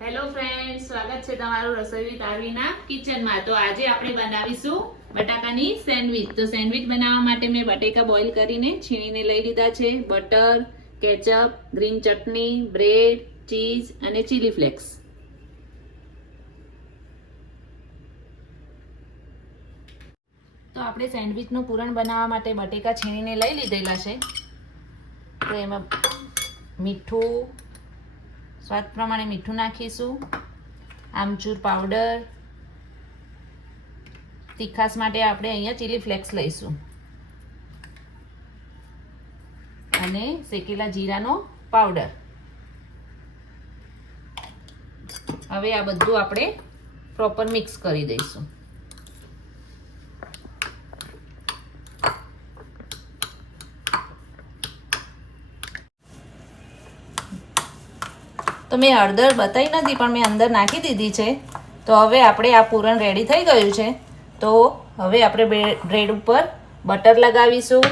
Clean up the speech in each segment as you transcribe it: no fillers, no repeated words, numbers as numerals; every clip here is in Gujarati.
હેલો ફ્રેન્ડ્સ, સ્વાગત છે તમારું રસોઈ વિથ આરવીના કિચનમાં। તો આજે આપણે બનાવીશું બટાકાની સેન્ડવિચ। તો સેન્ડવિચ બનાવવા માટે મેં બટેકા બોઇલ કરીને છીણીને લઈ લીધા છે। બટર, કેચઅપ, ગ્રીન ચટણી, બ્રેડ, ચીઝ અને ચીલી ફ્લેક્સ। તો આપણે સેન્ડવિચનું પૂરણ બનાવવા માટે બટેકા છીણીને લઈ લીધેલા છે। તો એમાં મીઠું, સ્વાદ પ્રમાણે મીઠું નાખીશું, આમચૂર પાવડર, તીખાસ માટે આપણે અહીંયા ચીલી ફ્લેક્સ લઈશું અને શેકેલા જીરાનો પાવડર। હવે આ બધું આપણે પ્રોપર મિક્સ કરી દઈશું। તો મેં હળદર બતાવી નથી પણ મેં અંદર નાખી દીધી છે। તો હવે આપણે આ પૂરણ રેડી થઈ ગયું છે। તો હવે આપણે બ્રેડ ઉપર બટર લગાવીશું,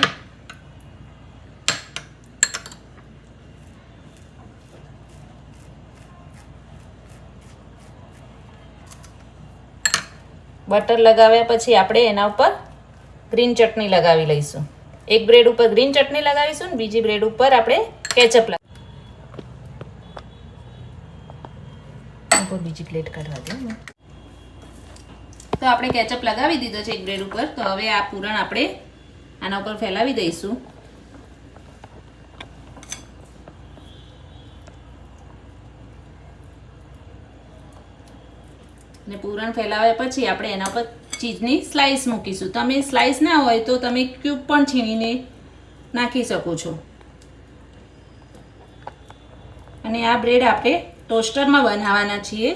બટર લગાવ્યા પછી આપણે એના ઉપર ગ્રીન ચટણી લગાવી લઈશું। એક બ્રેડ ઉપર ગ્રીન ચટણી લગાવીશું ને બીજી બ્રેડ ઉપર આપણે કેચઅપ બીજી પ્લેટ કાઢવા દે। તો આપણે કેચઅપ લગાવી દીધો છે એક બ્રેડ ઉપર। તો હવે આ પૂરણ આપણે આના ઉપર ફેલાવી દઈશું। ને પૂરણ ફેલાવ્યા પછી આપણે એના ઉપર ચીઝની સ્લાઈસ મૂકીશું। તમે સ્લાઈસ ના હોય તો તમે ક્યુબ પણ છીણીને નાખી શકો છો। અને આ બ્રેડ આપણે ટોસ્ટરમાં બનાવવાના છીએ।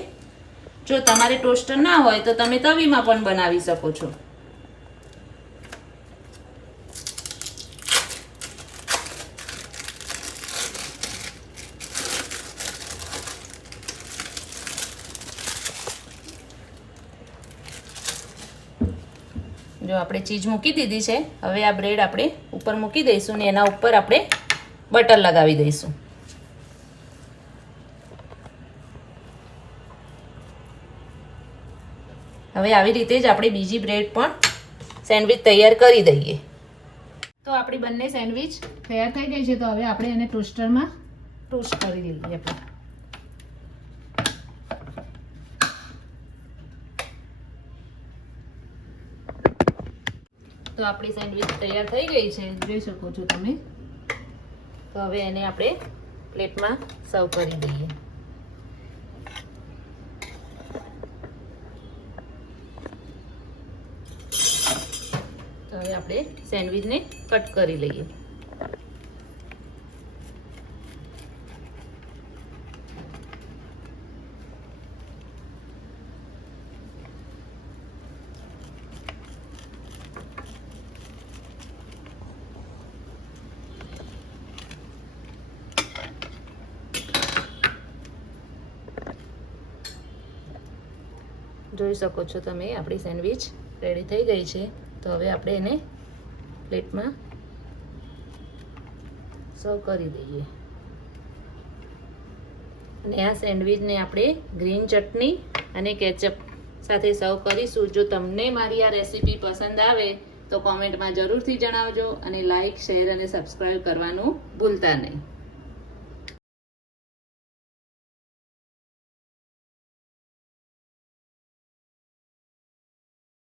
જો તમારે ટોસ્ટર ના હોય તો તમે તવીમાં પણ બનાવી શકો છો। જો આપણે ચીઝ મૂકી દીધી છે। હવે આ બ્રેડ આપણે ઉપર મૂકી દઈશું ને એના ઉપર આપણે બટર લગાવી દઈશું। હવે આવી રીતે જ આપણે બીજી બ્રેડ પણ સેન્ડવિચ તૈયાર કરી દઈએ। તો આપણી બંને સેન્ડવિચ તૈયાર થઈ ગઈ છે। તો હવે આપણે એને ટોસ્ટરમાં ટોસ્ટ કરી લઈએ આપણે। તો આપણી સેન્ડવિચ તૈયાર થઈ ગઈ છે, જોઈ શકો છો તમે। તો હવે એને આપણે પ્લેટમાં સર્વ કરી દઈએ। તો હવે આપણે સેન્ડવિચને કટ કરી લઈએ। જોઈ શકો છો તમે આપણી સેન્ડવિચ રેડી થઈ ગઈ છે। તો હવે આપણે એને પ્લેટમાં સર્વ કરી દઈએ। અને આ સેન્ડવિચને આપણે ગ્રીન ચટણી અને કેચઅપ સાથે સર્વ કરીશું। જો તમને મારી આ રેસીપી પસંદ આવે તો કોમેન્ટમાં જરૂરથી જણાવજો અને લાઈક, શેર અને સબસ્ક્રાઈબ કરવાનું ભૂલતા નહીં।